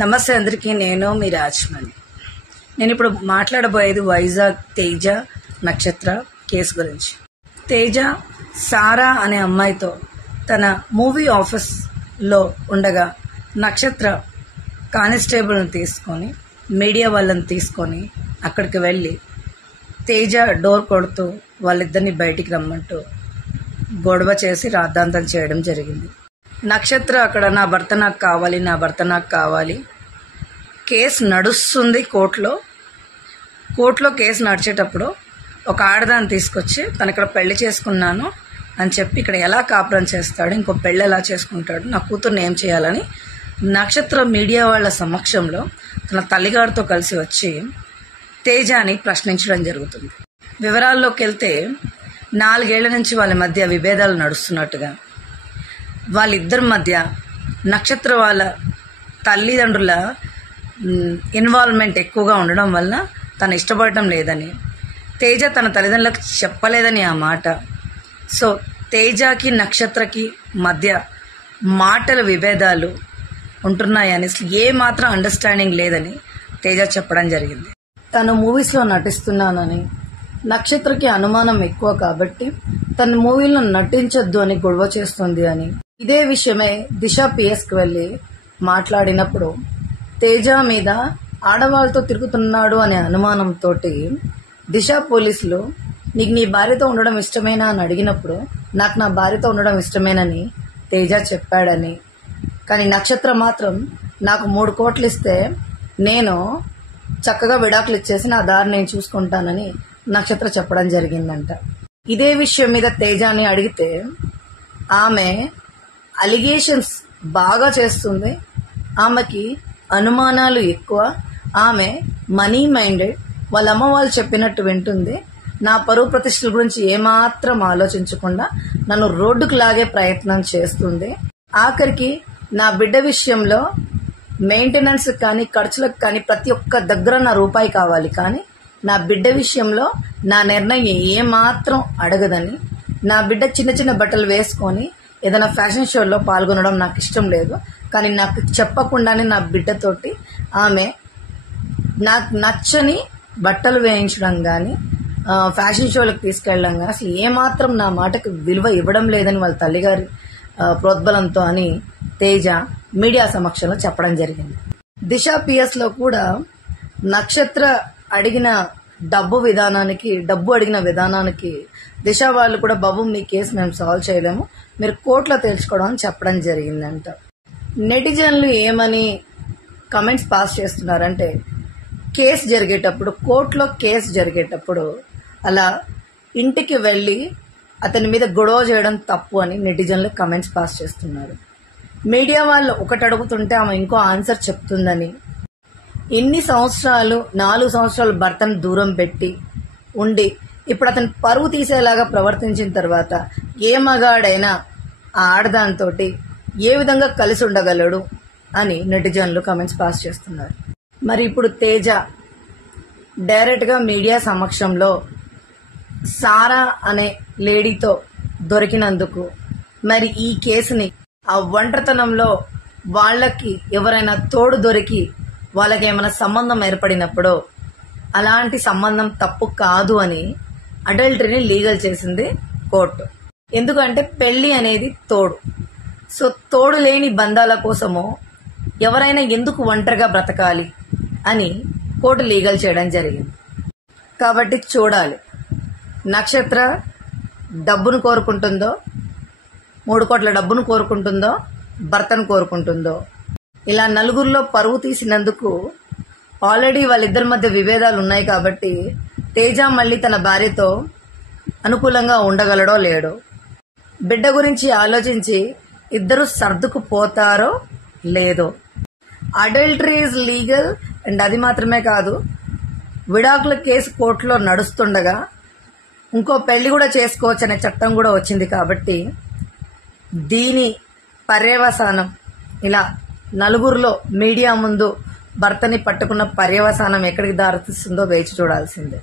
నమస్తే అందరికీ. నేను మీ రాజ్మణి. నేను ఇప్పుడు మాట్లాడబోయేది వైజాగ్ తేజ నక్షత్ర కేసు గురించి. తేజ సారా అనే అమ్మాయితో తన మూవీ ఆఫీస్లో ఉండగా నక్షత్ర కానిస్టేబుల్ని తీసుకొని మీడియా వాళ్ళని తీసుకొని అక్కడికి వెళ్ళి తేజ డోర్ కొడుతూ వాళ్ళిద్దరిని బయటికి రమ్మంటూ గొడవ చేసి రాద్ధాంతం చేయడం జరిగింది. నక్షత్ర అక్కడ నా భర్త నాకు కావాలి కేసు నడుస్తుంది కోర్టులో కేసు నడిచేటప్పుడు ఒక ఆడదాన్ని తీసుకొచ్చి తను ఇక్కడ పెళ్లి చేసుకున్నాను అని చెప్పి ఇక్కడ ఎలా కాపురం చేస్తాడు, ఇంకో పెళ్ళి ఎలా చేసుకుంటాడు, నా కూతుర్ని ఏం చేయాలని నక్షత్ర మీడియా వాళ్ళ సమక్షంలో తన తల్లిగారితో కలిసి వచ్చి తేజాని ప్రశ్నించడం జరుగుతుంది. వివరాల్లోకి వెళ్తే 4 ఏళ్ల నుంచి వాళ్ళ మధ్య విభేదాలు నడుస్తున్నట్టుగా, వాళ్ళిద్దరి మధ్య నక్షత్ర వాళ్ళ తల్లిదండ్రుల ఇన్వాల్వ్మెంట్ ఎక్కువగా ఉండడం వల్ల తను ఇష్టపడటం లేదని, తేజ తన తల్లిదండ్రులకు చెప్పలేదని ఆ మాట. సో తేజకి నక్షత్రకి మధ్య మాటల విభేదాలు ఉంటున్నాయని, ఏ మాత్రం అండర్స్టాండింగ్ లేదని తేజ చెప్పడం జరిగింది. తను మూవీస్లో నటిస్తున్నానని, నక్షత్రకి అనుమానం ఎక్కువ కాబట్టి తన మూవీలో నటించొద్దు అని గొడవ చేస్తుంది అని, ఇదే విషయమే దిశ పిఎస్కి వెళ్ళి మాట్లాడినప్పుడు తేజ మీద ఆడవాళ్ళతో తిరుగుతున్నాడు అనే అనుమానంతో దిశ పోలీసులు నీకు నీ భార్యతో ఉండడం ఇష్టమేనా అని అడిగినప్పుడు నాకు నా భార్యతో ఉండడం ఇష్టమేనని తేజ చెప్పాడని, కానీ నక్షత్ర మాత్రం నాకు 3 కోట్లు ఇస్తే నేను చక్కగా విడాకులు ఇచ్చేసి నా దారి నేను చూసుకుంటానని నక్షత్ర చెప్పడం జరిగిందంట. ఇదే విషయం మీద తేజాని అడిగితే ఆమె అలిగేషన్స్ బాగా చేస్తుంది, ఆమెకి అనుమానాలు ఎక్కువ, ఆమె మనీ మైండెడ్, వాళ్ళ అమ్మ వాళ్ళు చెప్పినట్టు వింటుంది, నా పరువు ప్రతిష్టల గురించి ఏమాత్రం ఆలోచించకుండా నన్ను రోడ్డుకు లాగే ప్రయత్నం చేస్తుంది, ఆఖరికి నా బిడ్డ విషయంలో మెయింటెనెన్స్ కానీ ఖర్చులకు కానీ ప్రతి ఒక్క దగ్గర నా రూపాయి కావాలి, కానీ నా బిడ్డ విషయంలో నా నిర్ణయం ఏమాత్రం అడగదని, నా బిడ్డ చిన్న చిన్న బట్టలు వేసుకొని ఏదైనా ఫ్యాషన్ షోలో పాల్గొనడం నాకు ఇష్టం లేదు, కానీ నాకు చెప్పకుండానే నా బిడ్డతోటి ఆమె నాకు నచ్చని బట్టలు వేయించడం కానీ ఫ్యాషన్ షోలకు తీసుకెళ్ళడం కానీ అసలు ఏమాత్రం నా మాటకు విలువ ఇవ్వడం లేదని వాళ్ళ తల్లిగారి ప్రోద్బలంతో అని తేజ మీడియా సమక్షంలో చెప్పడం జరిగింది. దిశ పిఎస్లో కూడా నక్షత్ర అడిగిన డబ్బు అడిగిన విధానానికి దిశ వాళ్ళు కూడా బాబు మీ కేసు మేము సాల్వ్ చేయలేము, మీరు కోర్టులో తేల్చుకోవడం అని చెప్పడం జరిగిందంట. నెటిజన్లు ఏమని కమెంట్స్ పాస్ చేస్తున్నారంటే, కేసు జరిగేటప్పుడు కోర్టులో కేసు జరిగేటప్పుడు అలా ఇంటికి వెళ్ళి అతని మీద గొడవ చేయడం తప్పు అని నెటిజన్లు కమెంట్స్ పాస్ చేస్తున్నారు. మీడియా వాళ్ళు ఒకటి అడుగుతుంటే ఆమె ఇంకో ఆన్సర్ చెప్తుందని, ఎన్ని సంవత్సరాలు 4 సంవత్సరాలు భర్తను దూరం పెట్టి ఉండి ఇప్పుడు అతను పరువు తీసేలాగా ప్రవర్తించిన తర్వాత ఏ మగాడైనా ఆ ఆడదాంతో ఏ విధంగా కలిసి ఉండగలడు అని నెటిజన్లు కమెంట్స్ పాస్ చేస్తున్నారు. మరి ఇప్పుడు తేజ డైరెక్ట్గా మీడియా సమక్షంలో సారా అనే లేడీతో దొరికినందుకు మరి ఈ కేసుని ఆ ఒంటరితనంలో వాళ్ళకి ఎవరైనా తోడు దొరికి వాళ్ళకి ఏమైనా సంబంధం ఏర్పడినప్పుడు అలాంటి సంబంధం తప్పు కాదు అని అడల్టరీని లీగల్ చేసింది కోర్టు. ఎందుకంటే పెళ్లి అనేది తోడు. సో తోడు లేని బంధాల కోసము ఎవరైనా ఎందుకు ఒంటరిగా బ్రతకాలి అని కోర్టు లీగల్ చేయడం జరిగింది. కాబట్టి చూడాలి నక్షత్ర డబ్బును కోరుకుంటుందో, 3 కోట్ల డబ్బును కోరుకుంటుందో, భర్తను కోరుకుంటుందో. ఇలా నలుగురిలో పరువు తీసినందుకు ఆల్రెడీ వాళ్ళిద్దరి మధ్య విభేదాలు ఉన్నాయి కాబట్టి తేజ మళ్ళీ తన భార్యతో అనుకూలంగా ఉండగలడో లేడో, బిడ్డ గురించి ఆలోచించి ఇద్దరు సర్దుకుపోతారో లేదో. అడల్టరీ ఈజ్ లీగల్ అండ్ అది మాత్రమే కాదు, విడాకుల కేసు కోర్టులో నడుస్తుండగా ఇంకో పెళ్లి కూడా చేసుకోవచ్చు అనే చట్టం కూడా వచ్చింది కాబట్టి దీని పర్యవసానం ఇలా నలుగురిలో మీడియా ముందు భర్తని పట్టుకున్న పర్యవసానం ఎక్కడికి దారితీస్తుందో వేచి చూడాల్సిందే.